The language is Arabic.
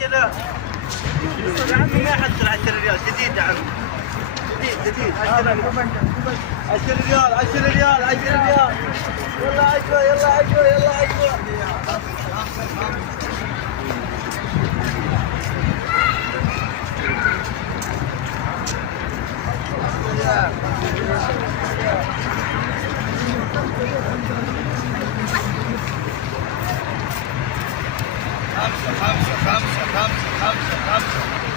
10 يا عمي ما يحصل 10 ريال جديد يا عمي جديد 10 ريال 10 ريال 10 ريال يلا عجوة يلا عجوة يلا عجوة خمسة 5 5 5 5 5